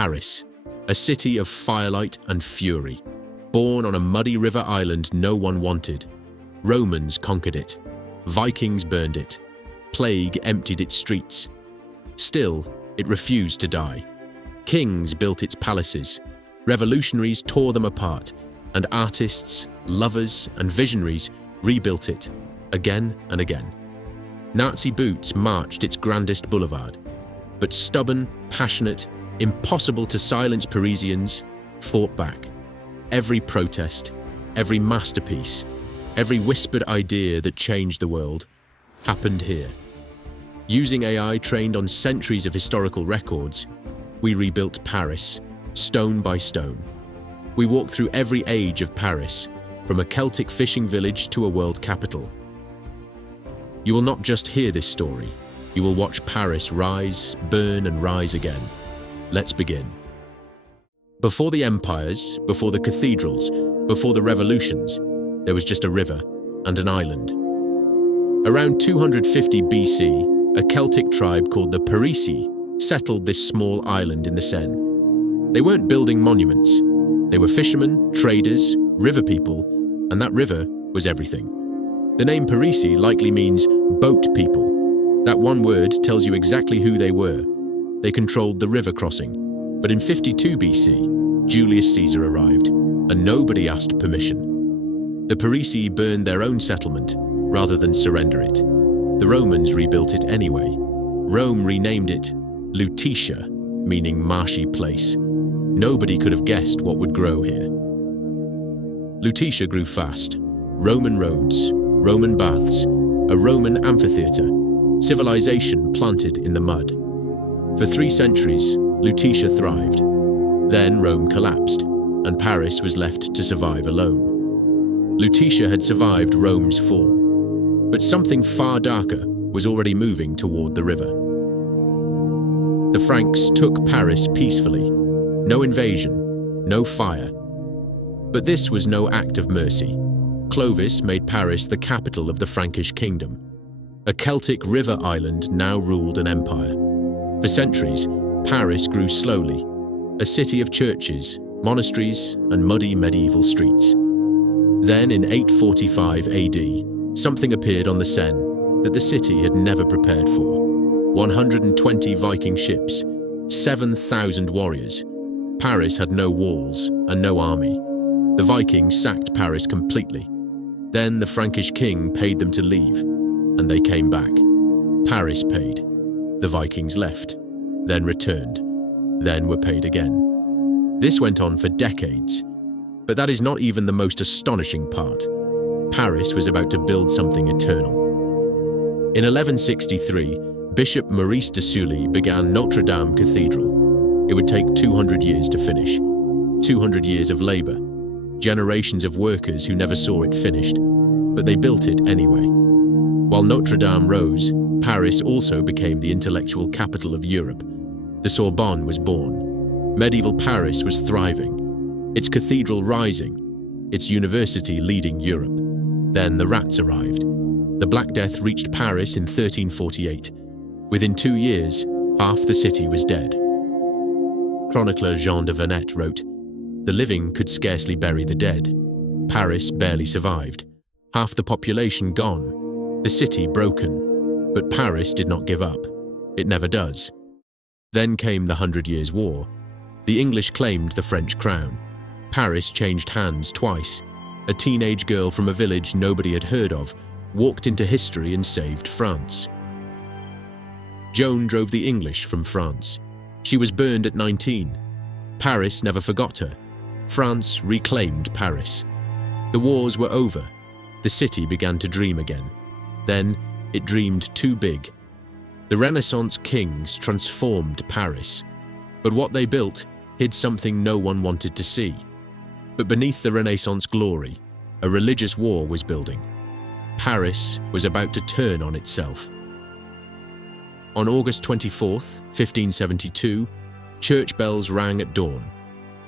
Paris, a city of firelight and fury. Born on a muddy river island no one wanted, Romans conquered it, Vikings burned it, plague emptied its streets. Still, it refused to die. Kings built its palaces, revolutionaries tore them apart, and artists, lovers, and visionaries rebuilt it again and again. Nazi boots marched its grandest boulevard, but stubborn, passionate, impossible to silence Parisians fought back. Every protest, every masterpiece, every whispered idea that changed the world happened here. Using AI trained on centuries of historical records, we rebuilt Paris, stone by stone. We walked through every age of Paris, from a Celtic fishing village to a world capital. You will not just hear this story, you will watch Paris rise, burn, and rise again. Let's begin. Before the empires, before the cathedrals, before the revolutions, there was just a river and an island. Around 250 BC, a Celtic tribe called the Parisii settled this small island in the Seine. They weren't building monuments. They were fishermen, traders, river people, and that river was everything. The name Parisii likely means boat people. That one word tells you exactly who they were. They controlled the river crossing. But in 52 BC, Julius Caesar arrived, and nobody asked permission. The Parisii burned their own settlement rather than surrender it. The Romans rebuilt it anyway. Rome renamed it Lutetia, meaning marshy place. Nobody could have guessed what would grow here. Lutetia grew fast. Roman roads, Roman baths, a Roman amphitheater, civilization planted in the mud. For 3 centuries, Lutetia thrived. Then Rome collapsed, and Paris was left to survive alone. Lutetia had survived Rome's fall, but something far darker was already moving toward the river. The Franks took Paris peacefully. No invasion, no fire. But this was no act of mercy. Clovis made Paris the capital of the Frankish kingdom. A Celtic river island now ruled an empire. For centuries, Paris grew slowly, a city of churches, monasteries, and muddy medieval streets. Then in 845 AD, something appeared on the Seine that the city had never prepared for. 120 Viking ships, 7,000 warriors. Paris had no walls and no army. The Vikings sacked Paris completely. Then the Frankish king paid them to leave, and they came back. Paris paid. The Vikings left, then returned, then were paid again. This went on for decades. But that is not even the most astonishing part. Paris was about to build something eternal. In 1163, Bishop Maurice de Sully began Notre Dame Cathedral. It would take 200 years to finish. 200 years of labor. Generations of workers who never saw it finished. But they built it anyway. While Notre Dame rose, Paris also became the intellectual capital of Europe. The Sorbonne was born. Medieval Paris was thriving. Its cathedral rising. Its university leading Europe. Then the rats arrived. The Black Death reached Paris in 1348. Within 2 years, half the city was dead. Chronicler Jean de Venette wrote, "The living could scarcely bury the dead. Paris barely survived. Half the population gone. The city broken. But Paris did not give up. It never does." Then came the 100 Years' War. The English claimed the French crown. Paris changed hands twice. A teenage girl from a village nobody had heard of walked into history and saved France. Joan drove the English from France. She was burned at 19. Paris never forgot her. France reclaimed Paris. The wars were over. The city began to dream again. Then it dreamed too big. The Renaissance kings transformed Paris. But what they built hid something no one wanted to see. But beneath the Renaissance glory, a religious war was building. Paris was about to turn on itself. On August 24th, 1572, church bells rang at dawn.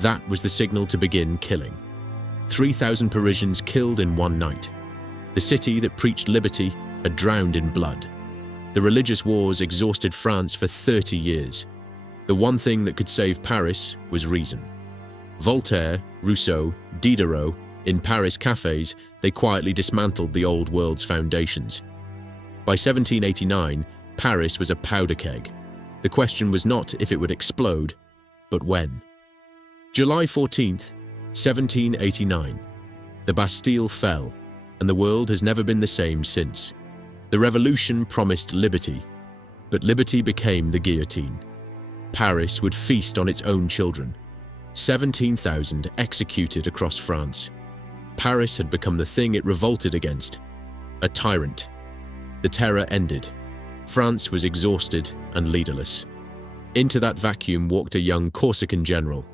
That was the signal to begin killing. 3,000 Parisians killed in one night. The city that preached liberty had drowned in blood. The religious wars exhausted France for 30 years. The one thing that could save Paris was reason. Voltaire, Rousseau, Diderot, in Paris cafes, they quietly dismantled the old world's foundations. By 1789, Paris was a powder keg. The question was not if it would explode, but when. July 14th, 1789. The Bastille fell, and the world has never been the same since. The revolution promised liberty, but liberty became the guillotine. Paris would feast on its own children. 17,000 executed across France. Paris had become the thing it revolted against, a tyrant. The terror ended. France was exhausted and leaderless. Into that vacuum walked a young Corsican general.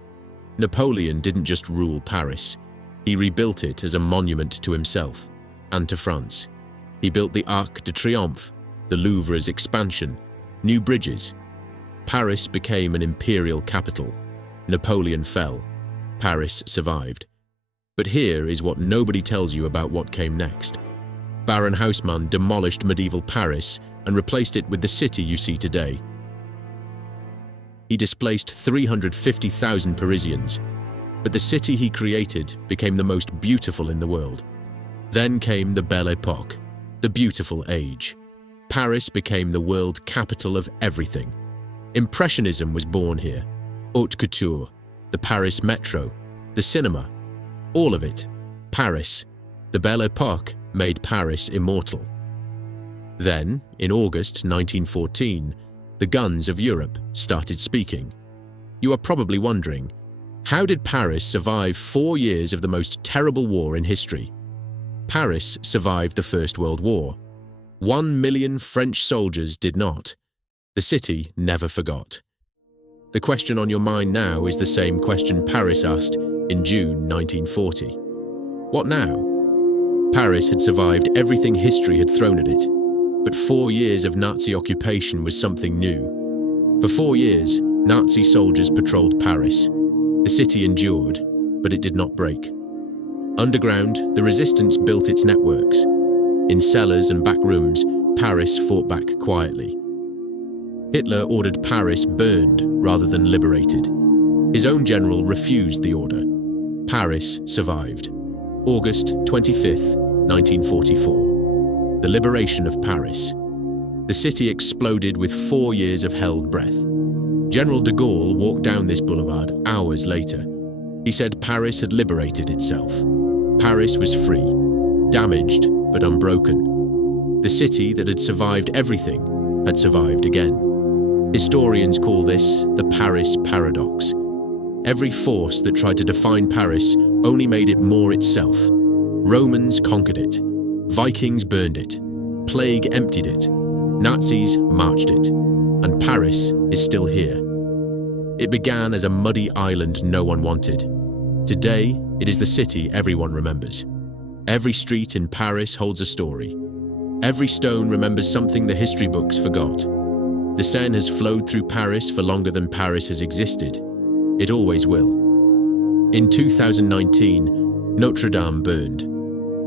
Napoleon didn't just rule Paris. He rebuilt it as a monument to himself and to France. He built the Arc de Triomphe, the Louvre's expansion, new bridges. Paris became an imperial capital. Napoleon fell. Paris survived. But here is what nobody tells you about what came next. Baron Haussmann demolished medieval Paris and replaced it with the city you see today. He displaced 350,000 Parisians, but the city he created became the most beautiful in the world. Then came the Belle Époque, the beautiful age. Paris became the world capital of everything. Impressionism was born here. Haute couture, the Paris metro, the cinema, all of it. Paris, the Belle Époque, made Paris immortal. Then, in August 1914, the guns of Europe started speaking. You are probably wondering, how did Paris survive 4 years of the most terrible war in history? Paris survived the First World War. 1 million French soldiers did not. The city never forgot. The question on your mind now is the same question Paris asked in June 1940. What now? Paris had survived everything history had thrown at it, but 4 years of Nazi occupation was something new. For 4 years, Nazi soldiers patrolled Paris. The city endured, but it did not break. Underground, the resistance built its networks. In cellars and back rooms, Paris fought back quietly. Hitler ordered Paris burned rather than liberated. His own general refused the order. Paris survived. August 25th, 1944. The liberation of Paris. The city exploded with 4 years of held breath. General de Gaulle walked down this boulevard hours later. He said Paris had liberated itself. Paris was free, damaged but unbroken. The city that had survived everything had survived again. Historians call this the Paris paradox. Every force that tried to define Paris only made it more itself. Romans conquered it. Vikings burned it. Plague emptied it. Nazis marched it. And Paris is still here. It began as a muddy island no one wanted. Today, it is the city everyone remembers. Every street in Paris holds a story. Every stone remembers something the history books forgot. The Seine has flowed through Paris for longer than Paris has existed. It always will. In 2019, Notre Dame burned.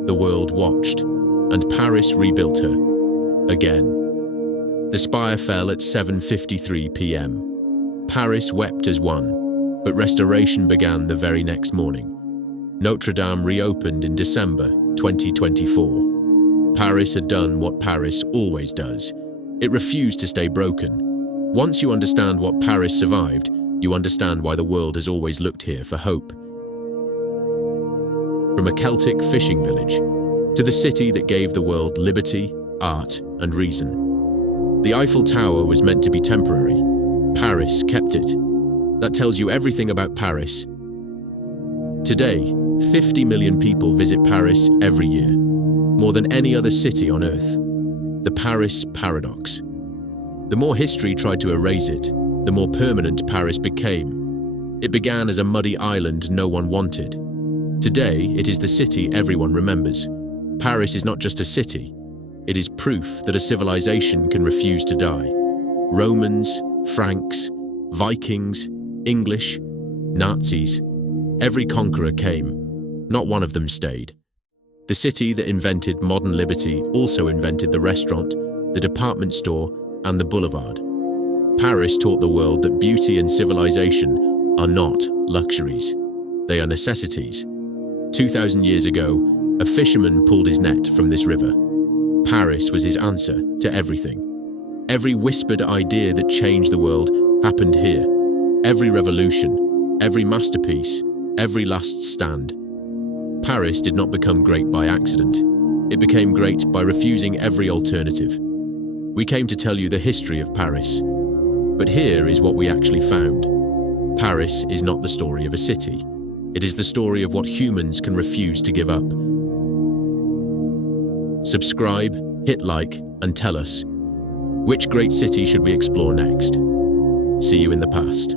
The world watched, and Paris rebuilt her. Again. The spire fell at 7:53 p.m. Paris wept as one, but restoration began the very next morning. Notre Dame reopened in December 2024. Paris had done what Paris always does. It refused to stay broken. Once you understand what Paris survived, you understand why the world has always looked here for hope. From a Celtic fishing village to the city that gave the world liberty, art, and reason. The Eiffel Tower was meant to be temporary. Paris kept it. That tells you everything about Paris. Today, 50 million people visit Paris every year, more than any other city on Earth. The Paris paradox. The more history tried to erase it, the more permanent Paris became. It began as a muddy island no one wanted. Today, it is the city everyone remembers. Paris is not just a city. It is proof that a civilization can refuse to die. Romans, Franks, Vikings, English, Nazis. Every conqueror came. Not one of them stayed. The city that invented modern liberty also invented the restaurant, the department store, and the boulevard. Paris taught the world that beauty and civilization are not luxuries. They are necessities. 2,000 years ago, a fisherman pulled his net from this river. Paris was his answer to everything. Every whispered idea that changed the world happened here. Every revolution, every masterpiece, every last stand. Paris did not become great by accident. It became great by refusing every alternative. We came to tell you the history of Paris. But here is what we actually found. Paris is not the story of a city. It is the story of what humans can refuse to give up. Subscribe, hit like, and tell us, which great city should we explore next? See you in the past.